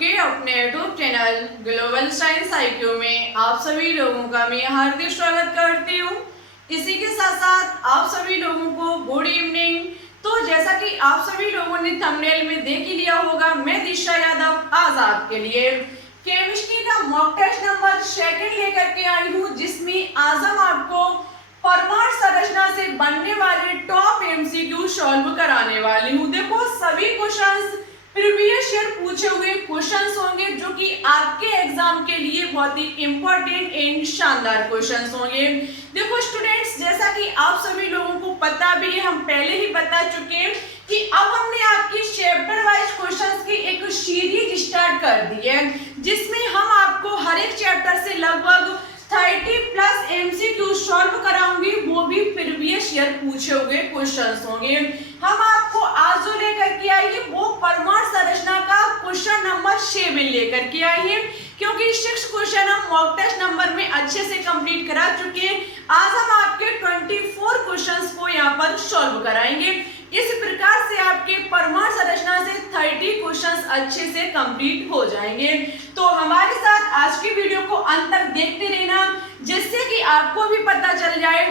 आपके अपने YouTube channel global science IQ में आप सभी लोगों का मैं हार्दिक स्वागत करती हूँ। इसी के साथ साथ आप सभी लोगों को गुड इवनिंग। तो जैसा कि आप सभी लोगों ने थंबनेल में देख ही लिया होगा, मैं दिशा यादव आज आपके लिए केमिस्ट्री का मॉक टेस्ट नंबर 2 लेकर के आई हूँ, जिसमें आज हम आपको परमाणु संरचना से बनने वाले टॉप MCQ सॉल्व कराने वाली हूँ। देखो, सभी क्वेश्चंस प्रीवियस ईयर पूछे हुए क्वेश्चंस होंगे, जो कि आपके एग्जाम के लिए बहुत ही इंपॉर्टेंट एंड शानदार क्वेश्चंस होंगे। देखो स्टूडेंट्स, जैसा कि आप सभी लोगों को पता भी है, हम पहले ही बता चुके हैं कि अब हमने आपकी चैप्टर वाइज क्वेश्चंस की एक सीरीज स्टार्ट कर दी है, जिसमें हम आपको हर एक चैप्टर से लगभग 30+ MCQ सॉल्व कराऊंगी, वो भी प्रीवियस ईयर पूछे हुए क्वेश्चंस होंगे। हम आपको आज जो लेकर के आई है वो परमाणु संरचना का क्वेश्चन नंबर 7 लेकर के आई है, क्योंकि 6 क्वेश्चन हम मॉक टेस्ट नंबर में अच्छे से कंप्लीट करा चुके हैं। आज हम आपके 24 क्वेश्चंस को यहाँ पर सॉल्व कराएंगे। इस प्रकार से आपके परमाणु संरचना से 30 क्वेश्चंस अच्छे से कंप्लीट हो जाएंगे। तो हमारे साथ आज की वीडियो को अंत तक देखते रहना, जिससे कि आपको भी पता चल जाए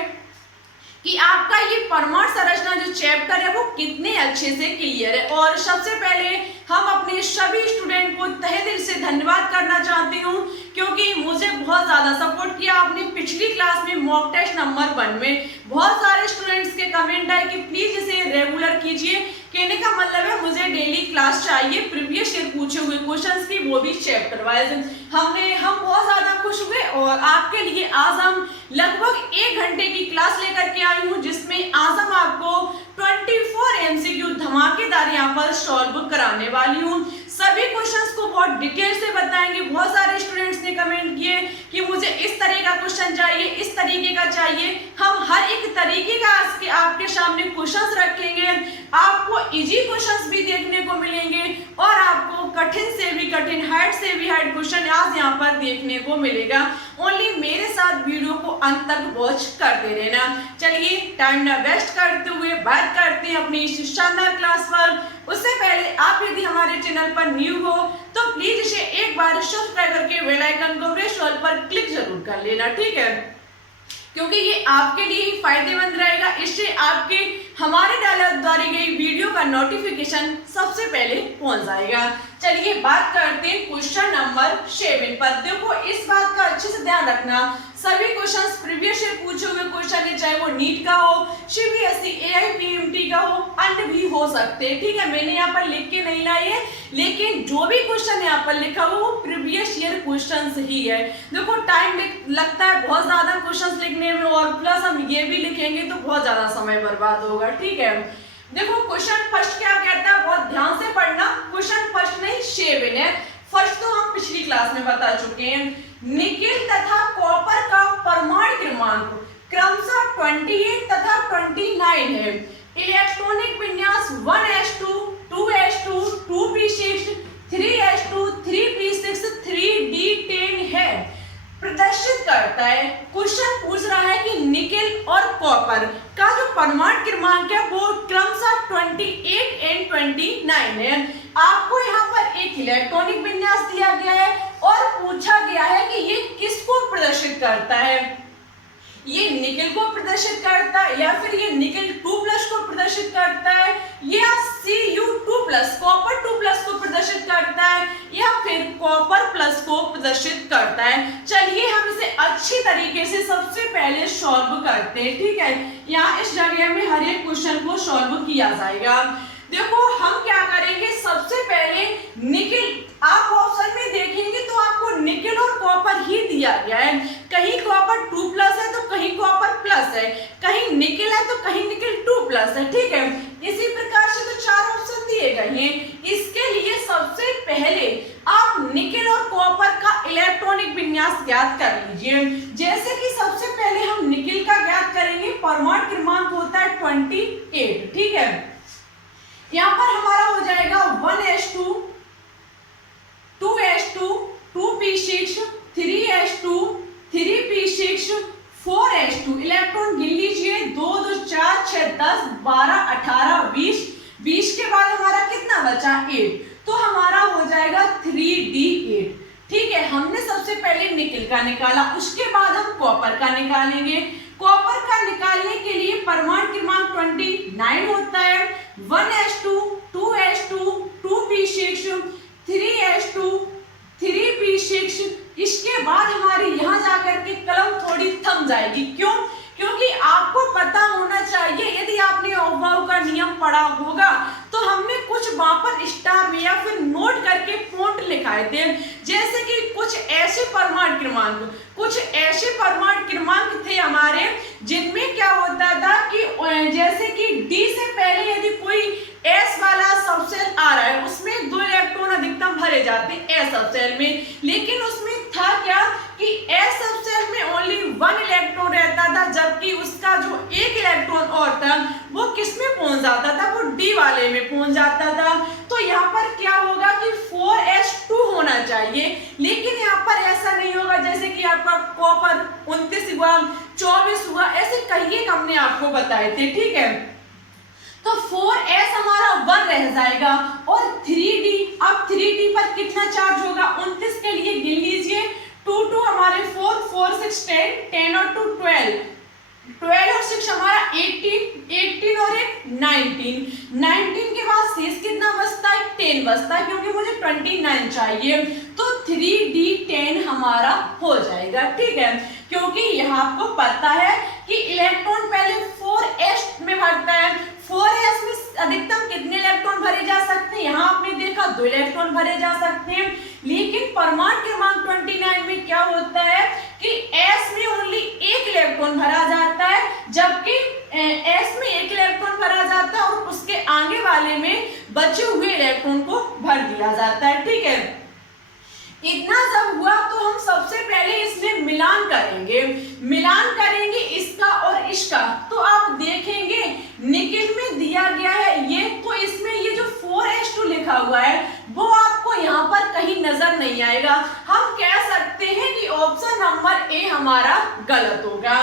कि आपका ये परमाणु संरचना जो चैप्टर है वो कितने अच्छे से क्लियर है। और सबसे पहले हम अपने सभी स्टूडेंट को तहे दिल से धन्यवाद करना चाहती हूँ, क्योंकि मुझे बहुत ज़्यादा सपोर्ट किया आपने पिछली क्लास में मॉक टेस्ट नंबर 1 में। बहुत सारे स्टूडेंट्स के कमेंट आए कि प्लीज़ इसे रेगुलर कीजिए। कहने का मतलब है मुझे डेली क्लास चाहिए, प्रीवियस ईयर पूछे हुए क्वेश्चंस की, वो भी चैप्टर वाइज। हम बहुत ज़्यादा खुश हुए और आपके लिए आज हम लगभग 1 घंटे की क्लास लेकर के आई हूँ, जिसमें आज हम आपको 24 MCQ धमाकेदार यहाँ पर सॉल्व कराने वाली हूँ। सभी क्वेश्चंस को बहुत डिटेल से बताएंगे। बहुत सारे स्टूडेंट्स ने कमेंट किए कि मुझे इस तरह का क्वेश्चन चाहिए, इस तरीके का चाहिए। हम हर एक तरीके का आपके सामने क्वेश्चंस रखेंगे। आपको इजी क्वेश्चंस भी देखने को मिलेंगे और आपको कठिन से भी कठिन, हार्ड से भी हार्ड क्वेश्चन आज यहाँ पर देखने को मिलेगा। ओनली मेरे साथ वीडियो को अंत तक वॉच करते रहना। चलिए टाइम ना वेस्ट करते हुए बात करते हैं अपनी इस शानदार क्लास पर। उससे पहले आप यदि हमारे चैनल पर न्यू हो तो प्लीज इसे एक बार सब्सक्राइब करके बेल आइकन को प्रेस ऑल पर क्लिक जरूर कर लेना, ठीक है, क्योंकि ये आपके लिए ही फायदेमंद रहेगा। इससे आपके हमारे द्वारा गई वीडियो का नोटिफिकेशन सबसे पहले पहुंच जाएगा। चलिए बात करते हैं क्वेश्चन नंबर 7 पर। देखो, इस बात का अच्छे से ध्यान रखना, सभी क्वेश्चंस प्रीवियस ईयर पूछे हुए क्वेश्चन है, चाहे वो नीट का हो, CBSE, AIPMT का हो, अन्य भी हो सकते हैं, ठीक है। मैंने यहाँ पर लिख के नहीं लाई है, लेकिन जो भी क्वेश्चन यहाँ पर लिखा हुआ वो प्रीवियस ईयर क्वेश्चंस ही है। देखो, टाइम लगता है बहुत ज्यादा क्वेश्चंस लिखने में, और प्लस हम ये भी लिखेंगे तो बहुत ज्यादा समय बर्बाद होगा, ठीक है। देखो, क्वेश्चन फर्स्ट क्या कहता है, बहुत ध्यान से पढ़ना। क्वेश्चन फर्स्ट नहीं 7 है। फर्स्ट तो हम पिछली क्लास में बता चुके हैं। निकेल तथा कॉपर का परमाणु क्रमांक क्रमशः 28 तथा 29 है। इलेक्ट्रॉनिक विन्यास 1s2, 2s2, 2p6, 3s2, 3p6, 3d10 है, प्रदर्शित करता है। क्वेश्चन पूछ रहा है कि निकेल और कॉपर का जो परमाणु क्रमांक है वो क्रमशः 28 और 29 है। आपको यहाँ पर एक इलेक्ट्रॉनिक विन्यास दिया गया है और पूछा गया है कि ये किसको प्रदर्शित करता है। ये निकेल को प्रदर्शित करता है, या फिर ये निकेल 2+ को प्रदर्शित करता है, या Cu2+, कॉपर 2+ को प्रदर्शित करता है, या फिर कॉपर प्लस को प्रदर्शित करता है। चलिए हम इसे अच्छी तरीके से सबसे पहले सॉल्व करते हैं, ठीक है। यहाँ इस जगह में हर एक क्वेश्चन को सॉल्व किया जाएगा। देखो, हम क्या करेंगे, सबसे पहले निकेल, आप ऑप्शन में देखेंगे तो आपको निकेल और कॉपर ही दिया गया है। कहीं कॉपर 2+ है तो कहीं कॉपर प्लस है, कहीं निकेल है तो कहीं निकेल 2+ है, ठीक है। इसी प्रकार से तो 4 ऑप्शन दिए गए हैं। इसके लिए सबसे पहले आप निकेल और कॉपर का इलेक्ट्रॉनिक विन्यास ज्ञात कर लीजिए। जैसे कि सबसे पहले हम निकेल का ज्ञात करेंगे, परमाणु क्रमांक होता है 28, ठीक है। यहाँ पर हमारा हो जाएगा 1s2, 2s2, 2p6, 3s2, 3p6, 4s2। Electron गिन लीजिए, 2, 2, 4, 6, 10, 12, 18, 20। 20 के बाद हमारा कितना बचा, 8। तो हमारा हो जाएगा 3d8। ठीक है, हमने सबसे पहले निकल का निकाला, उसके बाद हम कॉपर का निकालेंगे। कॉपर का निकालने के लिए परमाणु क्रमांक 29 होता है। 1s2 2s2 2p6 3s2 3p6। इसके बाद हमारी यहाँ जाकर के कलम थोड़ी थम जाएगी। क्यों? क्योंकि आपको पता होना चाहिए, यदि आपने अवभाव का नियम पढ़ा होगा तो हमने कुछ वहां पर स्टार में या फिर नोट करके पॉइंट लिखाए थे। जैसे कि कुछ ऐसे परमाणु क्रमांक थे हमारे, जिनमें क्या होता था कि जैसे कि डी से पहले यदि कोई एस वाला सबसेल आ रहा है, उसमें 2 इलेक्ट्रॉन अधिकतम भरे जाते हैं एस सबसेल में। लेकिन उसमें था क्या कि एस सबसेल में ओनली 1 इलेक्ट्रॉन रहता था, जबकि उसका जो 1 इलेक्ट्रॉन और था वो किस में पहुंच जाता था, वो डी वाले में पहुंच जाता था। तो यहाँ पर क्या होगा कि 4s2 होना चाहिए, लेकिन यहाँ पर ऐसा नहीं होगा। जैसे कि आपका कॉपर 29 हुआ, 24 हुआ, ऐसे कई हमने आपको बताए थे। ठीक है, तो 4s हमारा 1 रह जाएगा और 3d, अब 3d पर कितना चार्ज होगा 29 के लिए गिन लीजिए। 2 2 हमारे 4 4 6 10 और 2 12 और 6 हमारा 18 और 1 19 के बाद शेष कितना बचता है 10 बचता है, क्योंकि मुझे 29 चाहिए। तो 3d10 हमारा हो जाएगा। ठीक है, क्योंकि यहाँ आपको पता है कि इलेक्ट्रॉन पहले 4s में भरता है। 4s में अधिकतम कितने इलेक्ट्रॉन भरे जा सकते हैं, यहाँ आपने देखा 2 इलेक्ट्रॉन भरे जा सकते हैं। लेकिन परमाणु क्रमांक 29 में क्या होता है कि s में ओनली 1 इलेक्ट्रॉन भरा जाता है, जबकि s में 1 इलेक्ट्रॉन भरा जाता है और उसके आगे वाले में बचे हुए इलेक्ट्रॉन को भर दिया जाता है। ठीक है, इतना जब हुआ तो हम सबसे पहले इसमें मिलान करेंगे इसका और इसका। तो आप देखेंगे निकेल में दिया गया है ये, तो इसमें ये जो 4s2 लिखा हुआ है वो आपको यहाँ पर कहीं नजर नहीं आएगा। हम कह सकते हैं कि ऑप्शन नंबर ए हमारा गलत होगा।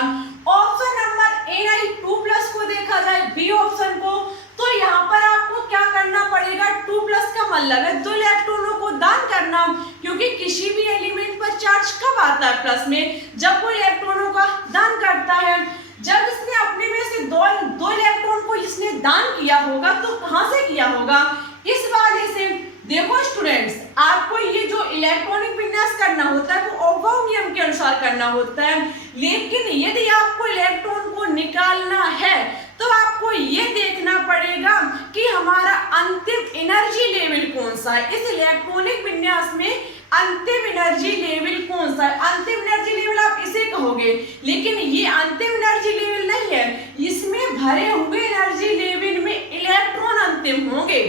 ऑप्शन नंबर ए नहीं, 2+ को देखा जाए बी ऑप्शन को, तो यहाँ पर आपको क्या करना पड़ेगा, 2+ का मतलब है 2 इलेक्ट्रॉनों को दान करना, क्योंकि किसी भी एलिमेंट पर चार्ज कब आता है प्लस में, जब वो इलेक्ट्रॉनों का दान करता है। जब इसने अपने में से दो इलेक्ट्रॉन को इसने दान किया होगा, तो कहाँ से किया होगा, इस वाले से। देखो स्टूडेंट्स, आपको ये जो इलेक्ट्रॉनिक विन्यास करना होता है वो अवभाव नियम के अनुसार करना होता है। लेकिन यदि आपको इलेक्ट्रॉन को निकालना है तो आपको ये देखना पड़ेगा कि हमारा अंतिम एनर्जी लेवल कौन सा है। इस इलेक्ट्रॉनिक विन्यास में अंतिम एनर्जी लेवल कौन सा है, अंतिम एनर्जी लेवल आप इसे कहोगे, लेकिन ये अंतिम एनर्जी लेवल नहीं है। इसमें भरे हुए एनर्जी लेवल में इलेक्ट्रॉन अंतिम होंगे।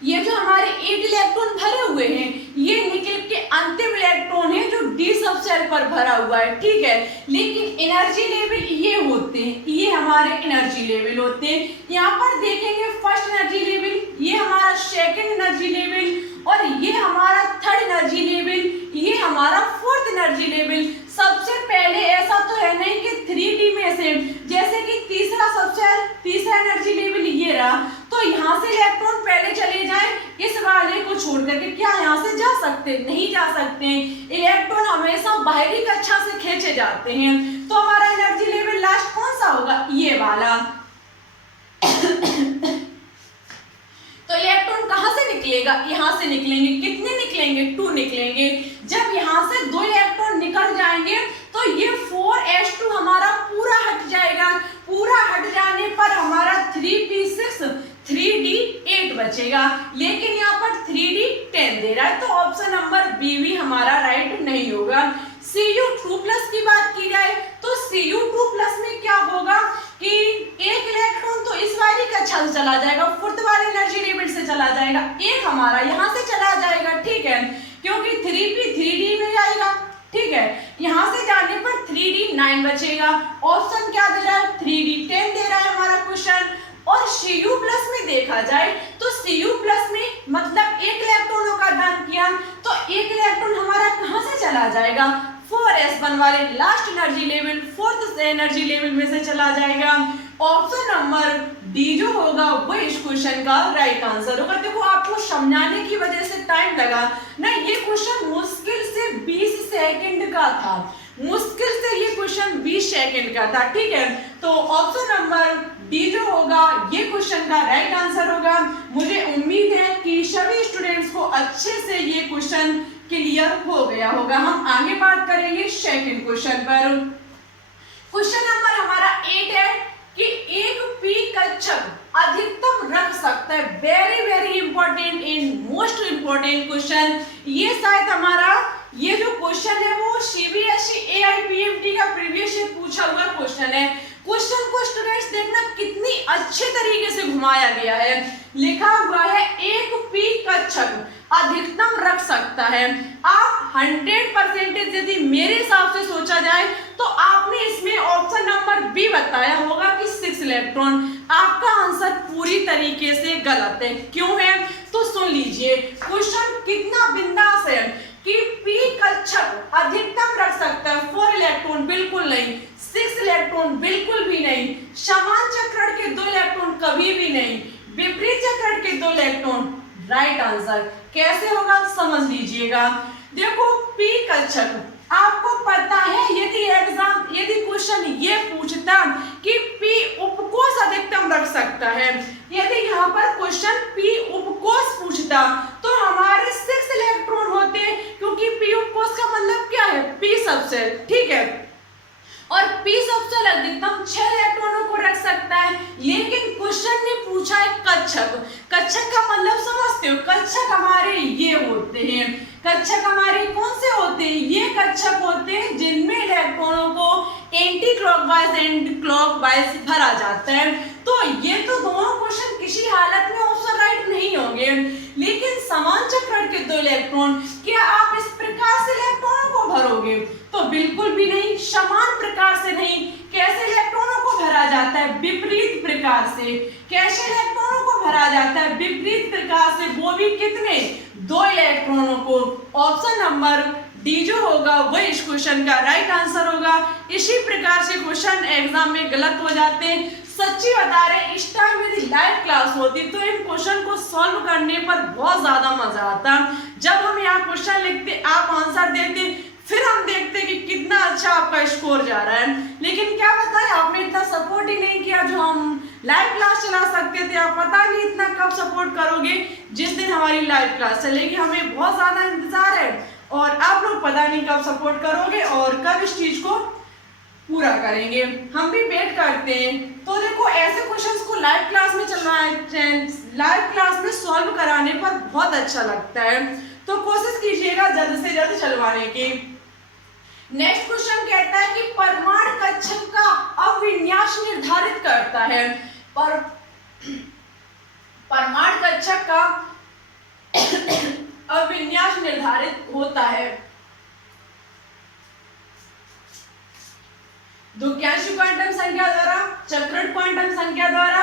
ये जो हमारे 8 इलेक्ट्रॉन भरे हुए हैं ये निकल के अंतिम इलेक्ट्रॉन है जो डी सबसेल पर भरा हुआ है। ठीक है, लेकिन एनर्जी लेवल ये होते हैं, ये हमारे एनर्जी लेवल होते हैं। यहाँ पर देखेंगे फर्स्ट एनर्जी लेवल, ये हमारा सेकंड एनर्जी लेवल, और ये हमारा थर्ड एनर्जी लेवल, ये हमारा फोर्थ एनर्जी लेवल। सबसे पहले ऐसा तो है नहीं कि 3D में से, जैसे कि तीसरा एनर्जी लेवल ये रहा, तो यहाँ से इलेक्ट्रॉन पहले चले जाए इस वाले को छोड़ करके, क्या यहाँ से जा सकते, नहीं जा सकते हैं। इलेक्ट्रॉन हमेशा बाहरी कक्षा से खींचे जाते हैं, तो हमारा एनर्जी लेवल लास्ट कौन सा होगा, ये वाला। तो इलेक्ट्रॉन कहाँ से निकलेगा, यहाँ से निकलेंगे। कितने निकलेंगे, 2 निकलेंगे। जब यहाँ से 2 इलेक्ट्रॉन निकल जाएंगे तो ये 4s2 हमारा पूरा हट जाएगा। पूरा हट जाने पर हमारा 3p6 3d8 बचेगा, लेकिन यहाँ पर 3d10 दे रहा है, तो ऑप्शन नंबर बी भी हमारा राइट नहीं होगा। Cu2+ की बात की जाए तो Cu2+ में क्या होगा कि 1 इलेक्ट्रॉन तो इस वाली कक्षा से चला जाएगा, फोर्थ वाले एनर्जी लेवल से चला जाएगा, एक हमारा यहाँ से चला जाएगा। ठीक है, क्योंकि 3p 3d में जाएगा। ठीक है, यहाँ से जाने पर 3d9 बचेगा। ऑप्शन क्या दे रहा है, 3d10 दे रहा है हमारा क्वेश्चन। और Cu+ में देखा जाए तो Cu+ में मतलब 1 इलेक्ट्रॉनों का दान किया, तो 1 इलेक्ट्रॉन हमारा कहाँ से चला जाएगा, 4s1 वाले last energy level, fourth energy level में से चला जाएगा। ऑप्शन नंबर डी जो होगा वो इस क्वेश्चन का राइट आंसर होगा। देखो आपको समझाने की वजह से टाइम लगा ना, ये क्वेश्चन मुश्किल से 20 सेकंड का था, मुश्किल से ये क्वेश्चन 20 सेकंड का था, ठीक है। तो ऑप्शन नंबर डी जो होगा ये क्वेश्चन का राइट आंसर होगा। मुझे उम्मीद है कि सभी स्टूडेंट्स को अच्छे से ये क्वेश्चन क्लियर हो गया होगा। हम आगे बात करेंगे सेकंड क्वेश्चन पर। क्वेश्चन नंबर हमारा 8 है कि एक पी कक्षक अधिकतम रख सकता है। Very very important in most important question. ये शायद हमारा ये जो क्वेश्चन है वो सीबीएसई एआईपीएमटी का प्रीवियस ईयर पूछा हुआ क्वेश्चन है। क्वेश्चन को स्टूडेंट्स देखना कितनी अच्छे तरीके से घुमाया गया है। लिखा हुआ है एक पी कक्षक अधिकतम रख सकता है। आप 100% यदि मेरे हिसाब से सोचा जाए तो आपने इसमें ऑप्शन नंबर बी बताया होगा कि 6 इलेक्ट्रॉन। आपका आंसर पूरी तरीके से गलत है। क्यों है तो सुन लीजिए, क्वेश्चन कितना बिंदास है कि पी कक्षक अधिकतम रख सकता है। 4 इलेक्ट्रॉन बिल्कुल नहीं, 6 इलेक्ट्रॉन बिल्कुल भी नहीं, समान चक्रण के 2 इलेक्ट्रॉन कभी भी नहीं, विपरीत चक्रण के 2 इलेक्ट्रॉन। राइट आंसर कैसे होगा समझ लीजिएगा। देखो पी कक्षक आपको पता है, यदि क्वेश्चन ये पूछता कि पी उपकोष अधिकतम रख सकता है, यदि यहाँ पर क्वेश्चन पी उपकोष पूछता तो हमारे 6 इलेक्ट्रॉन होते, क्योंकि पी उपकोष का मतलब क्या है, पी सबसेल, ठीक है। और पी सबसेल अधिकतम 6 इलेक्ट्रॉनों को रख सकता है। लेकिन क्वेश्चन ने पूछा है कक्षक। कक्षक का मतलब समझते हो, कक्षक हमारे ये होते हैं। कक्षक हमारे कौन से होते हैं, ये कक्षक होते हैं जिनमें इलेक्ट्रॉनों को एंटी क्लॉकवाइज एंड क्लॉकवाइज भरा जाता है। तो ये तो दोनों क्वेश्चन किसी हालत में ऑप्शन राइट नहीं होंगे। लेकिन समान चक्रण के 2 इलेक्ट्रॉन, क्या आप इस प्रकार से इलेक्ट्रॉनों को भरोगे, तो बिल्कुल भी नहीं, समान प्रकार से नहीं। कैसे इलेक्ट्रॉनों को भरा जाता है, विपरीत प्रकार से। कैसे इलेक्ट्रॉनों को भरा जाता है, विपरीत प्रकार से, वो भी कितने, 2 इलेक्ट्रॉनों को। ऑप्शन नंबर डी जो होगा वह इस क्वेश्चन का राइट आंसर होगा। इसी प्रकार से क्वेश्चन एग्जाम में गलत हो जाते हैं। सच्ची बता रहे, इस टाइम यदि लाइव क्लास होती तो इन क्वेश्चन को सॉल्व करने पर बहुत ज्यादा मजा आता। जब हम यहाँ क्वेश्चन लिखते, आप आंसर देते, फिर हम देखते कि कितना अच्छा आपका स्कोर जा रहा है। लेकिन क्या बताएं, आपने इतना सपोर्ट ही नहीं किया जो हम लाइव क्लास चला सकते थे। आप पता नहीं इतना कब सपोर्ट करोगे, जिस दिन हमारी लाइव क्लास चलेगी। हमें बहुत ज्यादा इंतजार है और आप लोग पता नहीं कब सपोर्ट करोगे और कब इस चीज को पूरा करेंगे। हम भी वेट करते हैं। तो देखो ऐसे क्वेश्चंस को लाइव क्लास में लाइव क्लास में सॉल्व कराने पर बहुत अच्छा लगता है। तो कोशिश कीजिएगा जल्द से जल्द चलवाने की। नेक्स्ट क्वेश्चन कहता है कि परमाणु कक्षक का अविन्यास निर्धारित करता है। परमाणु कक्षक का अविन्यास निर्धारित होता है द्वितीयांश क्वांटम संख्या द्वारा, चक्रण क्वांटम संख्या द्वारा,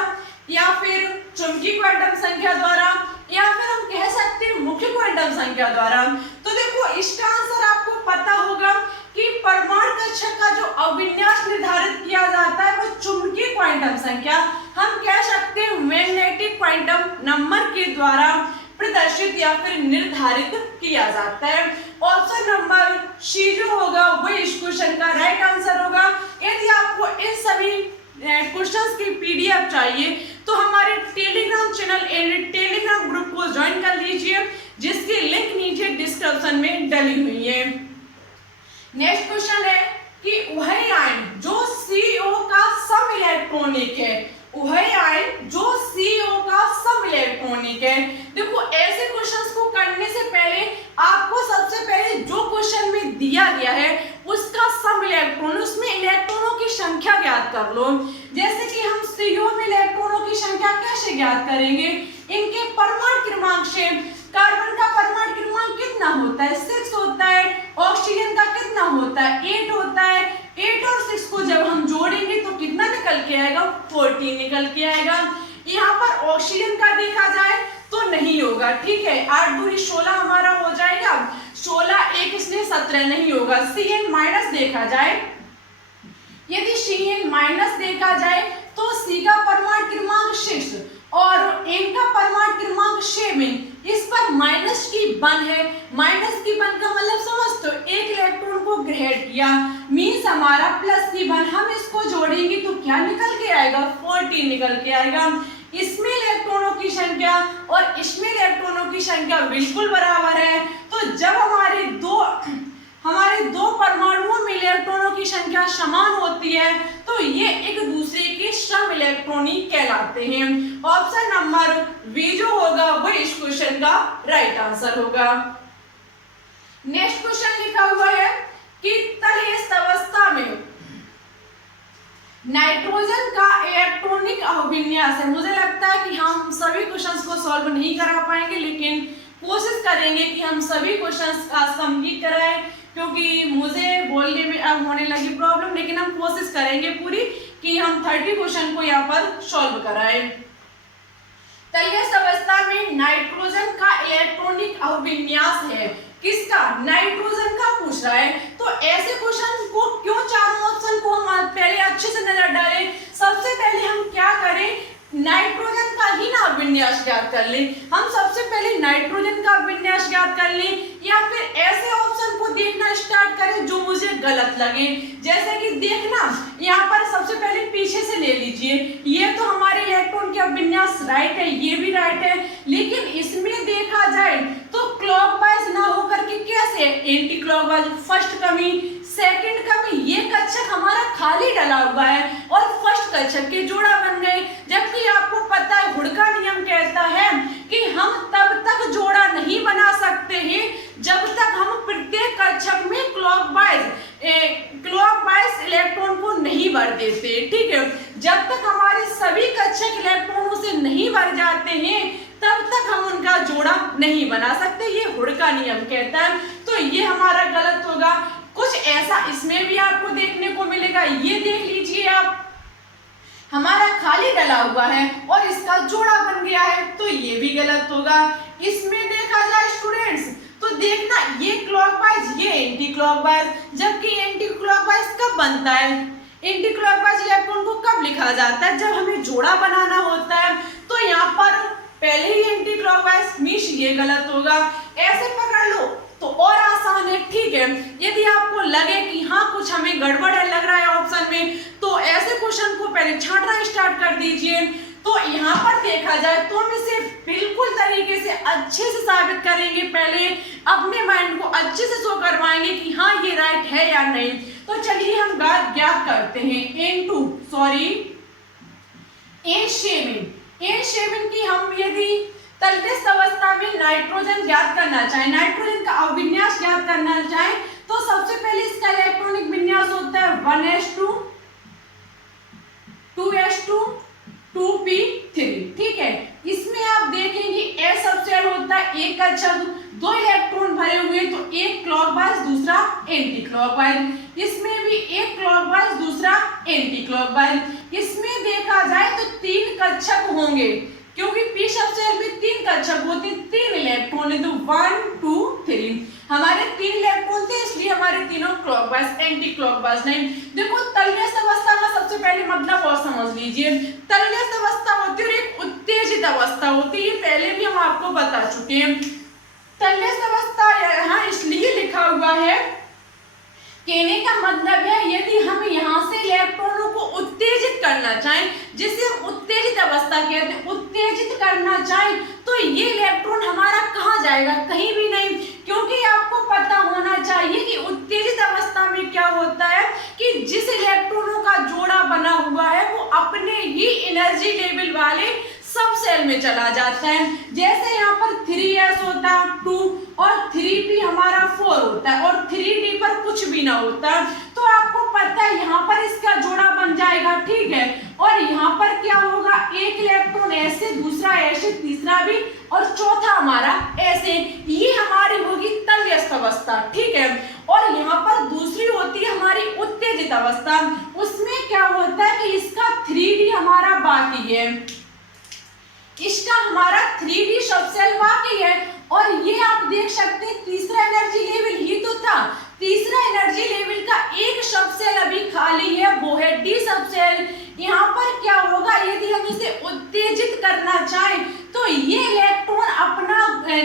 या फिर चुंबकीय क्वांटम संख्या द्वारा, या फिर हम कह सकते हैं मुख्य क्वांटम संख्या द्वारा। तो देखो इसका आंसर आपको पता होगा कि परमाणु कक्षक का जो अविन्यास निर्धारित किया जाता है वो चुंबकीय क्वांटम संख्या, हम कह सकते हैं मैग्नेटिक क्वांटम नंबर के द्वारा प्रदर्शित या फिर निर्धारित किया जाता है। ऑप्शन नंबर सी जो होगा वो इस क्वेश्चन का राइट आंसर होगा। यदि आपको इन सभी क्वेश्चंस की पीडीएफ चाहिए तो हमारे Telegram channel and Telegram group को ज्वाइन कर लीजिए, जिसकी लिंक नीचे डिस्क्रिप्शन में डली हुई है। नेक्स्ट क्वेश्चन है कि वह आयन जो CO का सम इलेक्ट्रॉनिक है, वह आयन जो CO का सम इलेक्ट्रॉनिक है। देखो ऐसे क्वेश्चंस को करने से पहले आपको सबसे पहले जो क्वेश्चन में दिया गया है उसका सम इलेक्ट्रॉन, उसमें इलेक्ट्रॉनों की संख्या ज्ञात कर लो। जैसे कि हम CO में इलेक्ट्रॉनों की संख्या कैसे ज्ञात करेंगे, इनके परमाणु क्रमांक से। कार्बन का परमाणु क्रमांक कितना होता है, 6 होता है। ऑक्सीजन का कितना होता है, 8 होता है। 8 और 6 को जब हम जोड़ेंगे तो कितना निकल के आएगा, 14 निकल के आएगा। यहाँ पर ऑक्सीजन का देखा जाए तो नहीं होगा, ठीक है। 8 दूनी 16 हमारा हो जाएगा, 16 1 इसलिए 17 नहीं होगा। Cn माइनस देखा जाए यदि Cn माइनस देखा जाए तो C का परमाणु क्रमांक 6 और N का परमाणु क्रमांक 7, इस पर माइनस की 1 है। माइनस की 1 का मतलब समझ तो एक इलेक्ट्रॉन को ग्रहण किया, मीन्स हमारा प्लस की 1, हम इसको जोड़ेंगे तो क्या निकल के आएगा, 14 निकल के आएगा। इसमें इलेक्ट्रॉनों की संख्या और इसमें इलेक्ट्रॉनों की संख्या बिल्कुल बराबर है, तो जब हमारे दो परमाणुओं में इलेक्ट्रॉनों की संख्या समान होती है तो ये एक दूसरे के सम इलेक्ट्रॉनिक कहलाते हैं। ऑप्शन नंबर बी जो होगा वो इस क्वेश्चन का राइट आंसर होगा। नेक्स्ट क्वेश्चन लिखा हुआ है कि तलस्थ अवस्था में नाइट्रोजन का इलेक्ट्रॉनिक अभिविन्यास है। मुझे लगता है कि हम सभी क्वेश्चंस को सॉल्व नहीं करा पाएंगे, लेकिन कोशिश करेंगे कि हम सभी क्वेश्चंस का कंप्लीट कराएं, क्योंकि मुझे बोलने में अब होने लगी प्रॉब्लम, लेकिन हम कोशिश करेंगे पूरी कि हम 30 क्वेश्चन को यहाँ पर सॉल्व कराएं। तलस्थ अवस्था में नाइट्रोजन का इलेक्ट्रॉनिक अभिविन्यास है, किसका, नाइट्रोजन का पूछ रहा है। तो ऐसे क्वेश्चन को क्यों चारों ऑप्शन को हम पहले अच्छे से नजर डालें। सबसे पहले हम क्या करें, नाइट्रोजन का ही ना विन्यास ज्ञात कर ले। हम सबसे पहले नाइट्रोजन का विन्यास ज्ञात कर ले या फिर ऐसे ऑप्शन को देखना स्टार्ट करें जो मुझे गलत लगे। जैसे कि देखना, यहाँ पर सबसे पहले पीछे से ले लीजिए, ये तो हमारे इलेक्ट्रॉन के विन्यास राइट है, ये भी राइट है, लेकिन इसमें देखा जाए तो क्लॉकवाइज ना होकर के कैसे, एंटी क्लॉकवाइज। फर्स्ट कमी, सेकंड कमी, ये कक्षक हमारा खाली डला हुआ है और फर्स्ट कक्षक के जोड़ा बन गए। जबकि आपको पता है हुड का नियम कहता है कि हम तब तक जोड़ा नहीं बना सकते हैं जब तक हम प्रत्येक कक्षक में क्लॉकवाइज इलेक्ट्रॉन को नहीं भर देते, ठीक है। जब तक हमारे सभी कक्षक इलेक्ट्रॉनों से नहीं भर जाते हैं तब तक हम उनका जोड़ा नहीं बना सकते, ये हुड का नियम कहता है। तो ये हमारा गलत होगा। कुछ ऐसा इसमें भी आपको देखने को मिलेगा, ये देख लीजिए आप, हमारा खाली डला हुआ है और इसका जोड़ा बन गया है, तो ये भी गलत होगा। इसमें देखा जाए स्टूडेंट्स तो देखना, ये क्लॉकवाइज, ये एंटी क्लॉकवाइज, जबकि एंटी क्लॉकवाइज कब बनता है, एंटी क्लॉकवाइज इलेक्ट्रॉन को कब लिखा जाता है, जब हमें जोड़ा बनाना होता है। तो यहाँ पर पहले ही एंटी क्लॉकवाइज, मीन्स ये गलत होगा। ऐसे पकड़ लो तो और आसान है, ठीक है। यदि आपको लगे कि हाँ कुछ हमें गड़बड़ है लग रहा है ऑप्शन में, तो ऐसे क्वेश्चन को पहले छांटना स्टार्ट कर दीजिए। तो यहाँ पर देखा जाए तो हम इसे बिल्कुल तरीके से अच्छे से साबित करेंगे, पहले अपने माइंड को अच्छे से शो करवाएंगे कि हाँ ये राइट है या नहीं। तो चलिए हम ज्ञात करते हैं N7 की हम यदि तलस्थ अवस्था में नाइट्रोजन ज्ञात करना चाहे, नाइट्रोजन का अभिविन्यास ज्ञात करना चाहे, तो सबसे पहले इसका इलेक्ट्रॉनिक विन्यास होता है 1s2 2s2 2p3, ठीक है। इसमें आप देखेंगे s सबसेल होता है, एक कक्षक, दो इलेक्ट्रॉन भरे हुए, तो एक क्लॉकवाइज दूसरा एंटी क्लॉकवाइज। इसमें भी एक क्लॉकवाइज दूसरा एंटी क्लॉकवाइज। इसमें देखा जाए तो 3 कक्षक होंगे, क्योंकि पी सबसेल में 3 कक्षक होते हैं, 3 इलेक्ट्रॉन है, तो 1 2 3 हमारे 3 इलेक्ट्रॉन थे, इसलिए हमारे तीनों क्लॉकवाइज, एंटी क्लॉकवाइज नहीं। देखो तलस्थ अवस्था का सबसे पहले मतलब और समझ लीजिए, तलस्थ अवस्था होती है और एक उत्तेजित अवस्था होती है, ये पहले भी हम आपको बता चुके हैं। तलस्थ अवस्था यहाँ इसलिए लिखा हुआ है, कहने का मतलब है यदि हम यहाँ से इलेक्ट्रॉनों को उत्तेजित करना चाहें, जिसे हम उत्तेजित अवस्था कहते हैं, उत्तेजित करना चाहें, तो ये इलेक्ट्रॉन हमारा कहाँ जाएगा, कहीं भी नहीं। क्योंकि आपको पता होना चाहिए कि उत्तेजित अवस्था में क्या होता है कि जिस इलेक्ट्रॉनों का जोड़ा बना हुआ है वो अपने ही एनर्जी लेवल वाले सब सेल में चला जाता है। जैसे यहाँ पर 3s होता है 2 और 3p हमारा 4 होता है और 3d पर कुछ भी ना होता है, तो आपको पता है यहाँ पर इसका जोड़ा बन जाएगा, ठीक है। और यहाँ पर क्या होगा, एक इलेक्ट्रॉन ऐसे, दूसरा ऐसे, तीसरा भी और चौथा हमारा ऐसे, ये हमारी होगी तलस्थ अवस्था, ठीक है। और यहाँ पर दूसरी होती है हमारी उत्तेजित अवस्था, उसमें क्या होता है कि इसका 3d हमारा बाकी है, इसका हमारा 3d सबसेल बाकी है। और ये आप देख सकते हैं तीसरा एनर्जी लेवल ही तो था, तीसरा एनर्जी लेवल का एक सबसेल अभी खाली है वो है डी सब शेल। यहाँ पर क्या होगा, यदि हम इसे उत्तेजित करना चाहें तो ये इलेक्ट्रॉन अपना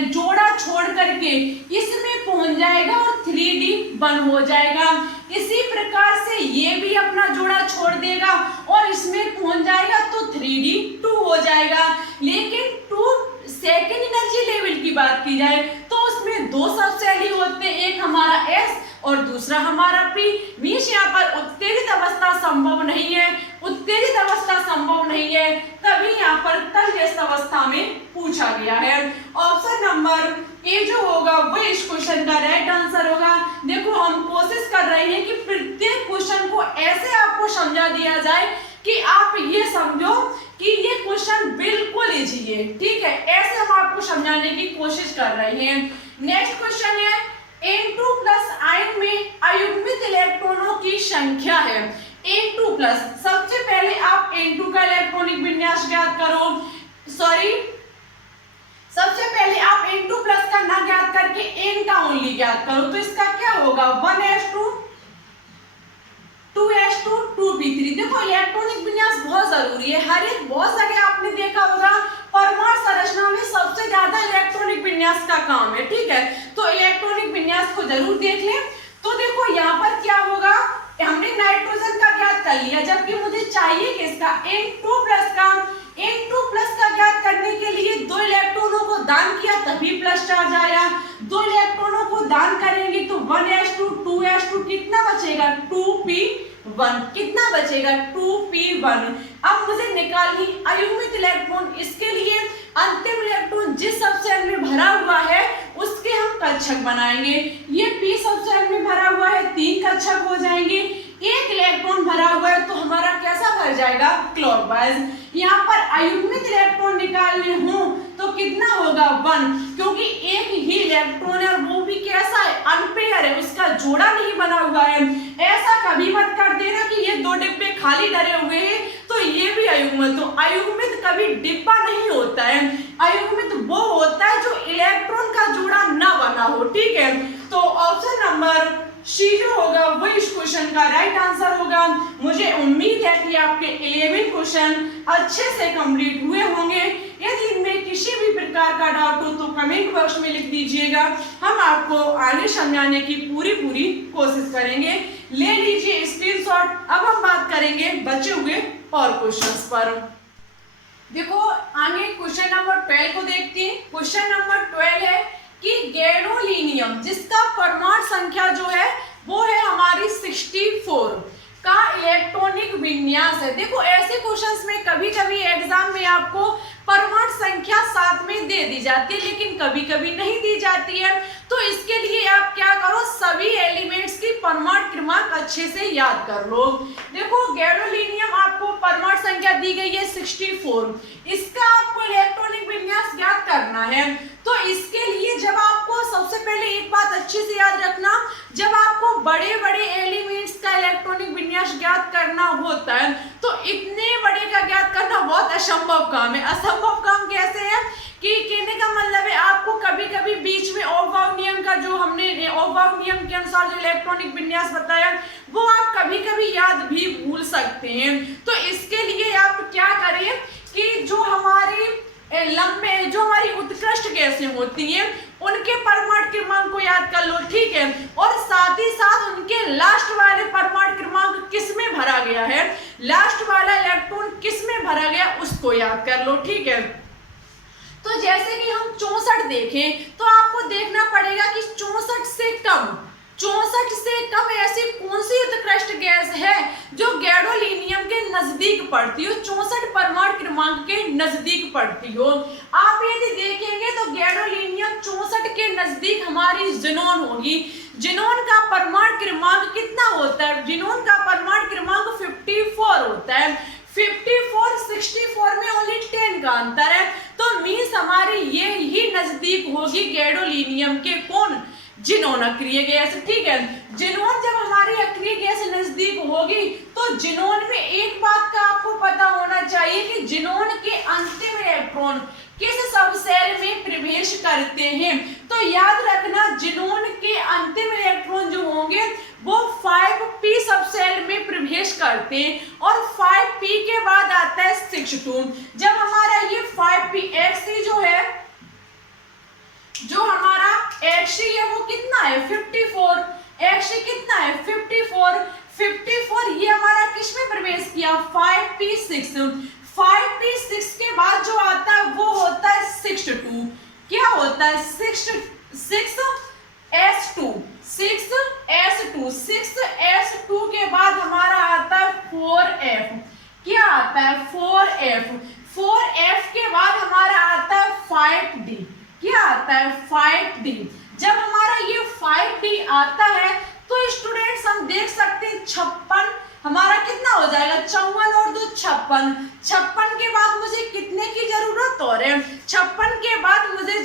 जोड़ा छोड़ करके इसमें पहुंच जाएगा और 3D बन हो जाएगा। इसी प्रकार से ये भी अपना जोड़ा छोड़ देगा और इसमें पहुंच जाएगा तो 3D 2 हो जाएगा। लेकिन 2 सेकेंड एनर्जी लेवल की बात की जाए तो उसमें दो सब शेल ही होते हैं, एक हमारा S और दूसरा हमारा P। मीन्स यहाँ पर उत्तेजित अवस्था संभव नहीं है, उत्तेजित अवस्था संभव नहीं है, तभी यहाँ पर तलजस्त अवस्था में पूछा गया है। ऑप्शन नंबर ए जो होगा वो इस क्वेश्चन का राइट आंसर होगा। देखो हम कोशिश कर रहे हैं कि प्रत्येक क्वेश्चन को ऐसे आपको समझा दिया जाए कि आप ये समझो कि ये क्वेश्चन बिल्कुल इजी है, ठीक है, ऐसे हम आपको समझाने की कोशिश कर रहे हैं। नेक्स्ट क्वेश्चन है N2 प्लस आयन में अयुग्मित इलेक्ट्रॉनों की संख्या है। N2 प्लस, सबसे पहले आप N2 का इलेक्ट्रॉनिक विन्यास ज्ञात करो, सबसे पहले आप N2 प्लस का ना ज्ञात करके N का ओनली ज्ञात करो, तो इसका क्या होगा 1s2 2s2 2p3। देखो इलेक्ट्रॉनिक विन्यास बहुत जरूरी है, हर एक बहुत जगह आपने देखा होगा परमाणु संरचना में सबसे ज्यादा इलेक्ट्रॉनिक विन्यास का काम है, ठीक है, तो इलेक्ट्रॉनिक विन्यास को जरूर देख लें। तो देखो यहाँ पर क्या होगा, हमने नाइट्रोजन का ज्ञात कर लिया, जबकि मुझे चाहिए किसका N2 प्लस का। N2 प्लस का ज्ञात करने के लिए 2 इलेक्ट्रॉनों को दान किया तभी प्लस चार्ज आया, 2 इलेक्ट्रॉनों को दान करेंगे तो 1s2 2s2 कितना बचेगा 2p1, कितना बचेगा 2p1। अब मुझे निकालनी अयुग्मित इलेक्ट्रॉन, इसके लिए अंतिम इलेक्ट्रॉन जिस सब शेल में भरा हुआ है उसके हम कक्षक बनाएंगे। ये p सब शेल में भरा हुआ है 3 कक्षक हो जाएंगे, एक इलेक्ट्रॉन भरा हुआ है तो हमारा कैसा भर जाएगा क्लॉकवाइज। यहाँ पर अयुग्मित इलेक्ट्रॉन निकालने हो तो कितना होगा 1, क्योंकि एक ही इलेक्ट्रॉन है और वो भी कैसा है अनपेयर है, उसका जोड़ा नहीं बना हुआ है। ऐसा कभी मत कर देना कि ये 2 डिब्बे खाली डरे हुए हैं तो ये भी अयुग्मित हो, अयुग्मित कभी डिब्बा नहीं होता है, अयुग्मित वो होता है जो इलेक्ट्रॉन का जोड़ा ना बना हो, ठीक है। तो ऑप्शन नंबर सी जो होगा वो इस क्वेश्चन का राइट आंसर होगा। मुझे उम्मीद है कि आपके 11 क्वेश्चन अच्छे से कंप्लीट हुए होंगे। यदि इनमें किसी भी प्रकार का डाउट हो तो कमेंट बॉक्स में लिख दीजिएगा, हम आपको आगे समझाने की पूरी कोशिश करेंगे। ले लीजिए स्क्रीनशॉट। अब हम बात करेंगे बचे हुए और क्वेश्चंस पर। देखो आगे क्वेश्चन नंबर 12 को देखते हैं। क्वेश्चन नंबर 12 है कि गैडोलीनियम जिसका परमाणु संख्या जो है वो है हमारी 64 का इलेक्ट्रॉनिक विन्यास है। देखो ऐसे क्वेश्चंस में कभी कभी एग्जाम में आपको परमाणु संख्या साथ में दे दी जाती है लेकिन कभी कभी नहीं दी जाती है, तो इसके लिए आप क्या करो सभी एलिमेंट्स की परमाणु क्रमांक अच्छे से याद कर लो। देखो गैडोलीनियम आपको परमाणु संख्या दी गई है 64, इसका आपको इलेक्ट्रॉनिक विन्यास ज्ञात करना है। तो इसके लिए जब आपको सबसे पहले एक बात अच्छे से याद रखना, जब आपको बड़े बड़े एलिमेंट्स का इलेक्ट्रॉनिक विन्यास ज्ञात करना होता है तो इतने बड़े का ज्ञात करना बहुत असंभव काम है। असंभव काम कैसे है कि कहने का मतलब है आपको कभी कभी बीच में ओहम नियम का जो हमने ओहम नियम के अनुसार जो इलेक्ट्रॉनिक विन्यास बताया वो आप कभी कभी याद भी भूल सकते हैं। तो इसके लिए आप क्या करें कि जो हमारी लंबे जो हमारी उत्कृष्ट गैसें होती हैं उनके परमाणु क्रमांक को याद कर लो, ठीक है, और साथ ही साथ उनके लास्ट वाले परमाणु क्रमांक किस में भरा गया है, लास्ट वाला इलेक्ट्रॉन किस में भरा गया उसको याद कर लो, ठीक है। तो जैसे कि हम 64 देखें तो आपको देखना पड़ेगा कि 64 से कम ऐसी कौन सी उत्कृष्ट गैस है जो गैडोलीनियम के नजदीक पड़ती हो, 64 परमाणु क्रमांक के नजदीक पड़ती हो। आप यदि देखेंगे तो गैडोलीनियम 64 के नजदीक हमारी जिनोन होगी। जिनोन का परमाणु क्रमांक कितना होता है, जिनोन का परमाणु क्रमांक 54 होता है। 54 64 में ओनली 10 का अंतर है, तो मीन्स हमारी ये ही नजदीक होगी गैडोलीनियम के कौन, जिनोन अक्रिय गैस, ठीक है। जिनोन जब हमारी अक्रिय गैस नजदीक होगी तो जिनोन में एक बात का आपको पता होना चाहिए कि जिनोन के अंतिम इलेक्ट्रॉन किस सबशेल में प्रवेश करते हैं। तो याद रखना जिनोन के अंतिम इलेक्ट्रॉन जो होंगे वो 5p सब सेल में प्रवेश करते हैं और 5p के बाद आता है 6 2। जब हमारा ये 5p xc जो हमारा xc है वो कितना है 54, xc कितना है 54 ये हमारा किस में प्रवेश किया 5p6 के बाद जो आता है वो होता है 6 2। क्या होता है 6s2 के बाद हमारा आता है 4f। क्या आता है 4f के बाद हमारा आता है 5d। क्या आता है 5d। जब हमारा ये 5d आता है तो स्टूडेंट्स हम देख सकते हैं 56 हमारा कितना हो जाएगा 54 और 2 56 के बाद मुझे कितने की जरूरत और है 56 के बाद मुझे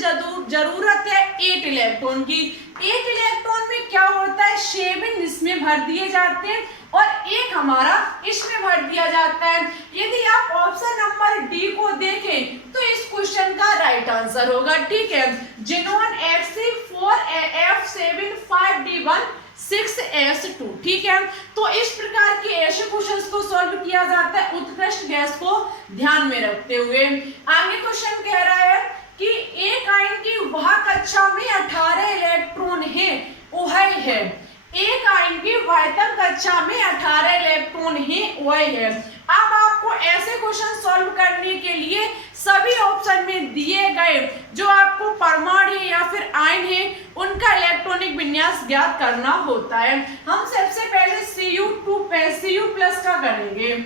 जरूरत है 8 इलेक्ट्रॉन की। 8 इलेक्ट्रॉन में क्या होता है 7 इसमें भर दिए जाते हैं और 1 हमारा इसमें भर दिया जाता है। यदि आप ऑप्शन नंबर डी को देखें तो इस क्वेश्चन का राइट आंसर होगा। ठीक है, Xenon Xc 4f7 5d1 6s2। ठीक है, तो इस प्रकार के ऐसे क्वेश्चंस को सॉल्व किया जाता है उत्कृष्ट गैस को ध्यान में रखते हुए। आगे क्वेश्चन कह रहा है कि एक आयन की वह कक्षा में 18 इलेक्ट्रॉन है OH है। एक आयन की वायतम कक्षा में 18 इलेक्ट्रॉन है OH है। अब आपको ऐसे क्वेश्चन सॉल्व करने के लिए सभी ऑप्शन में दिए गए जो आपको परमाणु है या फिर आयन है उनका इलेक्ट्रॉनिक विन्यास ज्ञात करना होता है। हम सबसे पहले Cu+ का करेंगे।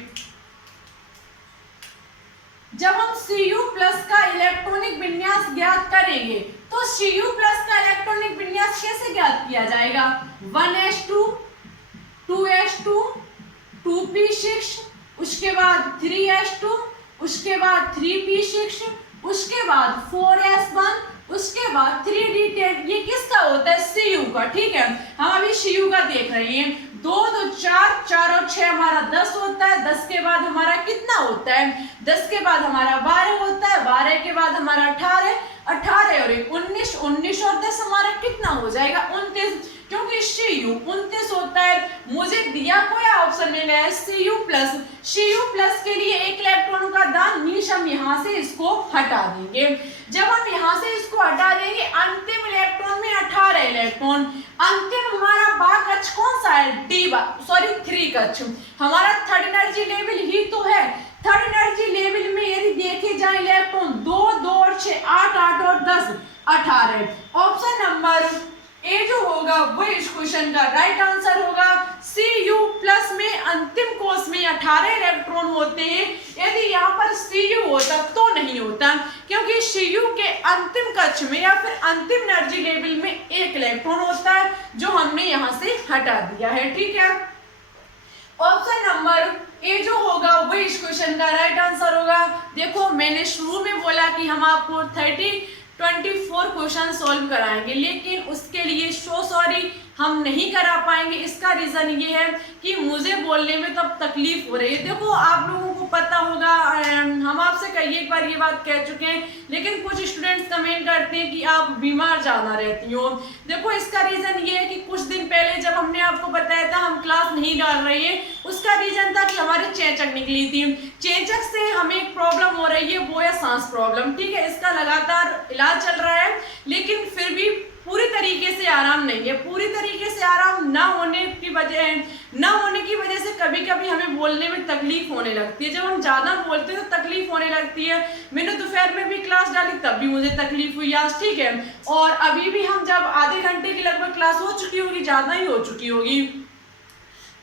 जब हम Cu+ का इलेक्ट्रॉनिक विन्यास ज्ञात करेंगे तो Cu+ का इलेक्ट्रॉनिक विन्यास कैसे ज्ञात किया जाएगा 1s2 2s2 2p6 उसके बाद 3s2 उसके बाद 3p6 उसके बाद 4s1 उसके बाद 3d10। ये किसका होता है Cu का। ठीक है, हम अभी Cu का देख रहे हैं 2 2 4 4 और 6 हमारा 10 होता है। 10 के बाद हमारा कितना होता है 10 के बाद हमारा 12 होता है। 12 के बाद हमारा 18 18 और 19 19 और 10 हमारा कितना हो जाएगा 29, क्योंकि Cu 29 होता है। मुझे दिया कोई ऑप्शन नहीं है Cu+ के लिए 1 इलेक्ट्रॉन का दान मीन्स हम यहाँ से इसको हटा देंगे। जब हम यहाँ से इसको हटा देंगे अंतिम इलेक्ट्रॉन में 18 इलेक्ट्रॉन। अंतिम हमारा बाग कक्ष कौन सा है 3 कक्ष हमारा थर्ड एनर्जी लेवल ही तो है। थर्ड एनर्जी लेवल में यदि देखे जाए इलेक्ट्रॉन 2 2 और 6 8 8 और 10 18। ऑप्शन नंबर ए जो होगा वो इस क्वेश्चन का राइट आंसर होगा। Cu+ में अंतिम कोष में 18 इलेक्ट्रॉन होते हैं। यदि यहाँ पर Cu होता तो नहीं होता, क्योंकि Cu के अंतिम कक्ष में या फिर अंतिम एनर्जी लेवल में 1 इलेक्ट्रॉन होता है जो हमने यहाँ से हटा दिया है। ठीक है, ऑप्शन नंबर ए जो होगा वो इस क्वेश्चन का राइट आंसर होगा। देखो मैंने शुरू में बोला कि हम आपको 24 क्वेश्चन सॉल्व कराएंगे, लेकिन उसके लिए सॉरी हम नहीं करा पाएंगे। इसका रीजन ये है कि मुझे बोलने में तब तकलीफ हो रही है। देखो आप लोगों को पता होगा, हम आपसे कई एक बार ये बात कह चुके हैं, लेकिन कुछ स्टूडेंट्स कमेंट करते हैं कि आप बीमार ज्यादा रहती हो। देखो इसका रीजन ये है कि कुछ दिन पहले जब हमने आपको बताया था हम क्लास नहीं डाल रही है, उसका रीजन था कि हमारी चेचक निकली थी। चेचक से हमें एक प्रॉब्लम हो रही है, वो है सांस प्रॉब्लम। ठीक है, इसका लगातार इलाज चल रहा है, लेकिन फिर भी पूरी तरीके से आराम नहीं है। पूरी तरीके से आराम ना होने की वजह से कभी कभी हमें बोलने में तकलीफ होने लगती है। जब हम ज्यादा बोलते हैं तो तकलीफ होने लगती है। मैंने दोपहर में भी क्लास डाली तब भी मुझे तकलीफ हुई आज। ठीक है, और अभी भी हम जब आधे घंटे की लगभग क्लास हो चुकी होगी, ज्यादा ही हो चुकी होगी,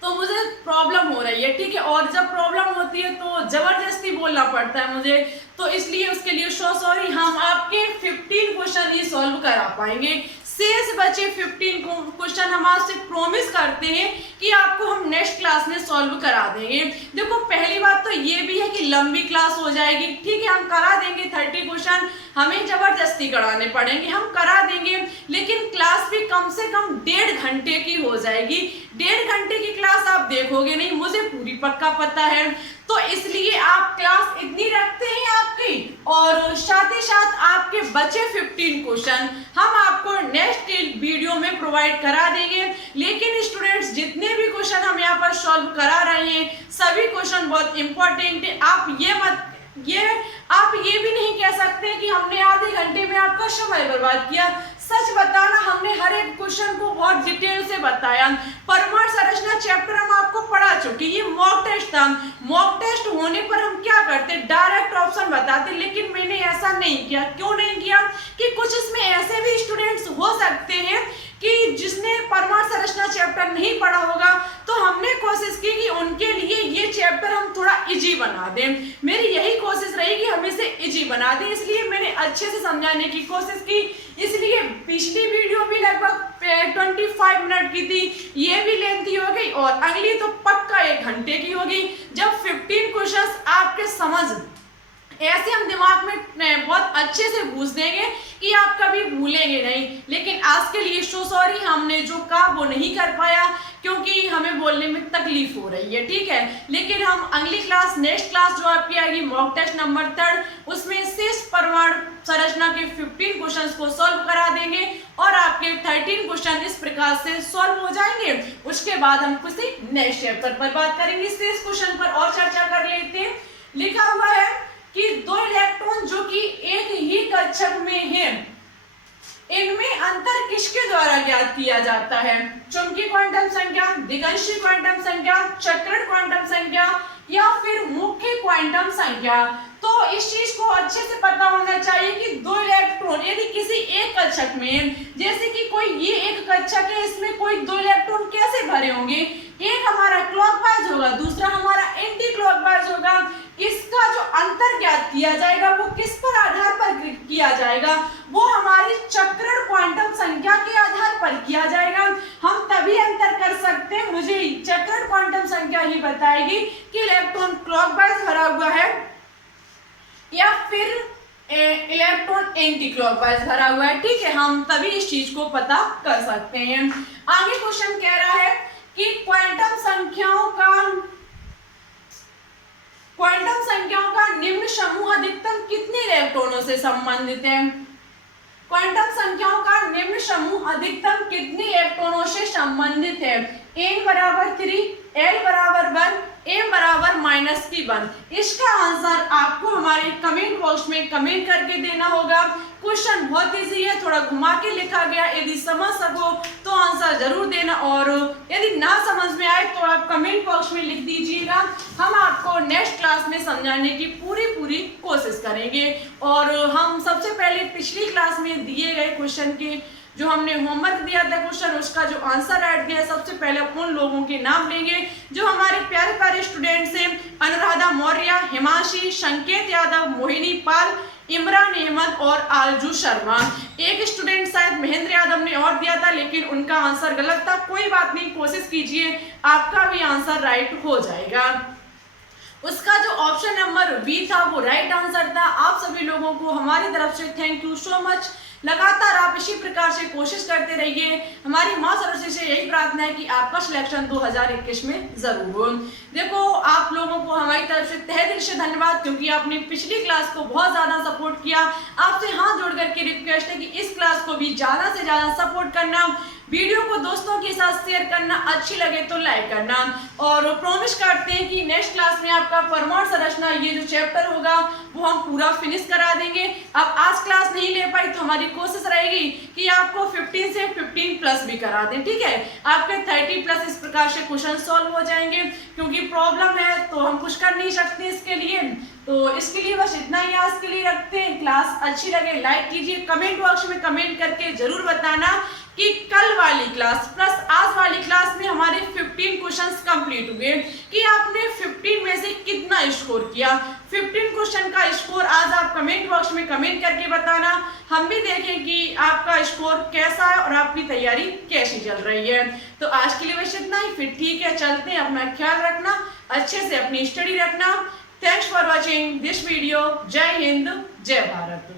तो मुझे प्रॉब्लम हो रही है। ठीक है, और जब प्रॉब्लम होती है तो जबरदस्ती बोलना पड़ता है मुझे, तो इसलिए उसके लिए सॉरी। हम आपके 15 क्वेश्चन ही सॉल्व करा पाएंगे। शेष बचे 15 क्वेश्चन हम आपसे प्रॉमिस करते हैं कि आपको हम नेक्स्ट क्लास में सॉल्व करा देंगे। देखो पहली बात तो ये भी है कि लंबी क्लास हो जाएगी, ठीक है, हम करा देंगे 30 क्वेश्चन, हमें जबरदस्ती कराने पड़ेंगे, हम करा देंगे, लेकिन क्लास भी कम से कम 1.5 घंटे की हो जाएगी। 1.5 घंटे की क्लास आप देखोगे नहीं, मुझे पूरी पक्का पता है, तो इसलिए आप क्लास इतनी रखते हैं आपकी, और साथ ही साथ आपके बचे 15 क्वेश्चन हम आपको नेक्स्ट वीडियो में प्रोवाइड करा देंगे। लेकिन स्टूडेंट्स जितने भी क्वेश्चन हम यहाँ पर सॉल्व करा रहे हैं सभी क्वेश्चन बहुत इंपॉर्टेंट है। आप ये भी नहीं कह सकते कि हमने आधे घंटे में आपका समय बर्बाद किया। सच बताना, हमने हर एक क्वेश्चन को बहुत डिटेल से बताया। परमाणु संरचना चैप्टर हम आपको पढ़ा चुके, ये मॉक टेस्ट था। मॉक टेस्ट होने पर हम क्या करते, डायरेक्ट ऑप्शन बताते, लेकिन मैंने ऐसा नहीं किया। क्यों नहीं किया कि कुछ इसमें ऐसे भी स्टूडेंट्स हो सकते हैं कि जिसने परमाणु संरचना चैप्टर नहीं पढ़ा होगा, तो हमने कोशिश की कि उनके लिए ये चैप्टर हम थोड़ा इजी बना दें। मेरी यही कोशिश रही कि हम इसे इजी बना दें, इसलिए मैंने अच्छे से समझाने की कोशिश की। इसलिए पिछली वीडियो भी लगभग 25 मिनट की थी, ये भी लेंथी हो गई, और अगली तो पक्का 1 घंटे की होगी। जब 15 क्वेश्चंस आपके समझ ऐसे हम दिमाग में बहुत अच्छे से घुस देंगे कि आप कभी भूलेंगे नहीं। लेकिन आज के लिए सो सॉरी, हमने जो कहा वो नहीं कर पाया क्योंकि हमें बोलने में तकलीफ हो रही है, ठीक है। लेकिन हम अगली क्लास, नेक्स्ट क्लास जो आपकी आएगी मॉक टेस्ट नंबर 3, उसमें शेष परमाणु संरचना के 15 क्वेश्चंस को सॉल्व करा देंगे, और आपके 13 क्वेश्चन इस प्रकार से सॉल्व हो जाएंगे। उसके बाद हम किसी नेक्स्ट चैप्टर पर बात करेंगे। शेष क्वेश्चन पर और चर्चा कर लेते हैं। लिखा हुआ है कि 2 इलेक्ट्रॉन जो कि एक ही कक्षक में हैं, इनमें अंतर किसके द्वारा ज्ञात किया जाता है? चुंबकीय क्वांटम संख्या, दिगंशीय क्वांटम संख्या, चक्रण क्वांटम संख्या, या फिर मुख्य क्वांटम संख्या। तो इस चीज को अच्छे से पता होना चाहिए कि 2 इलेक्ट्रॉन यदि किसी एक कक्षक में, जैसे कि कोई ये एक कक्षक है, इसमें कोई 2 इलेक्ट्रॉन कैसे भरे होंगे? एक हमारा क्लॉकवाइज होगा, दूसरा हमारा एंटी क्लॉकवाइज होगा। इसका जो अंतर ज्ञात किया जाएगा वो किस पर आधार पर किया जाएगा? वो हमारी चक्रण क्वांटम संख्या के आधार पर किया जाएगा। हम तभी अंतर कर सकते हैं, मुझे चक्रण क्वांटम संख्या ही बताएगी कि इलेक्ट्रॉन क्लॉकवाइज भरा हुआ है या फिर इलेक्ट्रॉन एंटी क्लॉकवाइज भरा हुआ है, ठीक है। हम तभी इस चीज को पता कर सकते हैं। आगे क्वेश्चन कह रहा है कि क्वांटम संख्याओं का निम्न समूह अधिकतम कितने इलेक्ट्रॉनों से संबंधित है? क्वांटम संख्याओं का निम्न समूह अधिकतम कितने इलेक्ट्रॉनों से संबंधित है? n बराबर 3, l बराबर 1, m बराबर -1। इसका आंसर आपको हमारे कमेंट बॉक्स में कमेंट करके देना होगा। क्वेश्चन बहुत इजी है, थोड़ा घुमा के लिखा गया, यदि समझ सको तो आंसर जरूर देना, और यदि ना समझ में आए तो आप कमेंट बॉक्स में लिख दीजिएगा। हम आपको नेक्स्ट क्लास में समझाने की पूरी कोशिश करेंगे। और हम सबसे पहले पिछली क्लास में दिए गए क्वेश्चन के जो हमने होमवर्क दिया था क्वेश्चन, उसका जो आंसर ऐड दिया, सबसे पहले उन लोगों के नाम लेंगे जो हमारे प्यारे प्यारे स्टूडेंट्स हैं। अनुराधा मौर्य, हिमांशी, संकेत यादव, मोहिनी पाल, इमरान अहमद और आलजू शर्मा। एक स्टूडेंट शायद महेंद्र यादव ने और दिया था, लेकिन उनका आंसर गलत था। कोई बात नहीं, कोशिश कीजिए, आपका भी आंसर राइट हो जाएगा। उसका जो ऑप्शन नंबर बी था वो राइट आंसर था। आप सभी लोगों को हमारी तरफ से थैंक यू सो मच। लगातार आप इसी प्रकार से कोशिश करते रहिए। हमारी मां सरस्वती से यही प्रार्थना है कि आपका सिलेक्शन 2021 में जरूर हो। देखो, आप लोगों को हमारी तरफ से तहे दिल से धन्यवाद, क्योंकि आपने पिछली क्लास को बहुत ज्यादा सपोर्ट किया। आपसे हाथ जोड़ करके रिक्वेस्ट है कि इस क्लास को भी ज्यादा से ज्यादा सपोर्ट करना, वीडियो को दोस्तों के साथ शेयर करना, अच्छी लगे तो लाइक करना, और प्रॉमिस करते हैं कि नेक्स्ट क्लास में आपका परमाणु संरचना ये जो चैप्टर होगा वो हम पूरा फिनिश करा देंगे। अब आज क्लास नहीं ले पाई तो हमारी कोशिश रहेगी कि आपको 15 से 15 प्लस भी करा दें, ठीक है। आपके 30 प्लस इस प्रकार से क्वेश्चन सॉल्व हो जाएंगे। क्योंकि प्रॉब्लम है तो हम कुछ कर नहीं सकते इसके लिए, तो इसके लिए बस इतना ही आज के लिए रखते हैं। क्लास अच्छी लगे लाइक कीजिए, कमेंट बॉक्स में कमेंट करके जरूर बताना कि कल वाली क्लास प्लस आज वाली क्लास में हमारे 15 क्वेश्चंस कंप्लीट हुए कि आपने 15 में से कितना स्कोर किया। 15 क्वेश्चन का स्कोर आज आप कमेंट बॉक्स में कमेंट करके बताना। हम भी देखें कि आपका स्कोर कैसा है और आपकी तैयारी कैसी चल रही है। तो आज के लिए बस इतना ही, फिर ठीक है, चलते हैं। अपना ख्याल रखना, अच्छे से अपनी स्टडी रखना। Thanks for watching this video. जय हिंद, जय भारत।